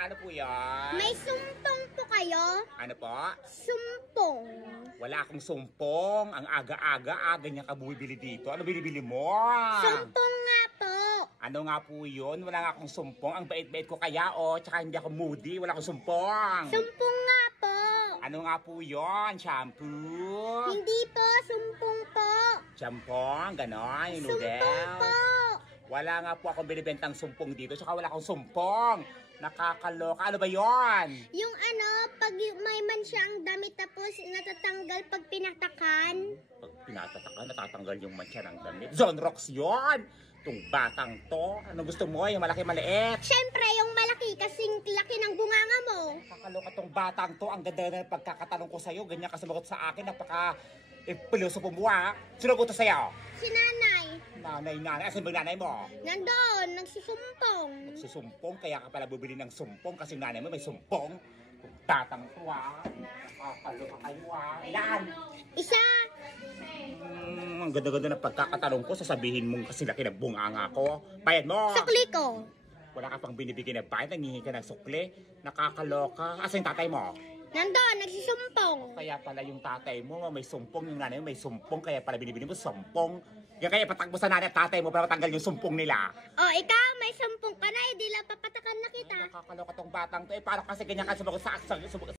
Ano po yan? May sumpong po kayo? Ano po? Sumpong. Wala akong sumpong. Ang aga-aga niya ka bumibili dito. Ano binibili mo? Sumpong nga po. Ano nga po yun? Wala nga akong sumpong. Ang bait-bait ko kaya, oh. Tsaka hindi ako moody. Wala akong sumpong. Sumpong nga po. Ano nga po yun? Shampoo? Hindi po, sumpong po. Shampoo? Ganon? Yung Sumpong noodle? po. Wala nga po akong binibentang sumpong dito. Tsaka wala akong sumpong. Nakakaloka. Ano ba yon? Yung ano, pag may man siyang damit tapos natatanggal pag pinatakan. Pag pinatatakan, natatanggal yung mancha ng damit. Zonrox yon! Itong batang to. Ano gusto mo? Yung malaki-maliit? Siyempre, yung malaki kasing laki ng bunganga mo. Nakakaloka tong batang to. Ang ganda na ng pagkakatanong ko sa'yo. Ganyan ka sumagot sa akin. Napaka piloso po mo, ha? Sino ko to sa'yo? Si nanay, Nanay. Asan ba yung nanay mo? nandun, nagsusumpong. Susumpong, kaya ka pala bubili ng sumpong kasi nanay mo may sumpong. Itong batang to, ha? Nakakaloka kayo, ha? Ilan? Isa, Ang ganda-ganda ng pagkakatanong ko, sasabihin mong kasi laki ng bunganga ko. Bayad mo! sukli ko. Wala ka pang binibigyan na bayad, nangihingi ka ng sukli. Nakakaloka. Asa yung tatay mo? Nandun, nagsusumpong. Kaya pala yung tatay mo may sumpong, yung nanay mo may sumpong, kaya pala binibili mo sumpong. Yan kaya patakbo sa nanay at tatay mo para matanggal yung sumpong nila. O, ikaw, may sumpong ka na, hindi lang papatakan na kita. Nakakaloka tong batang to. Eh, paano kasi ganyan ka sumagot sa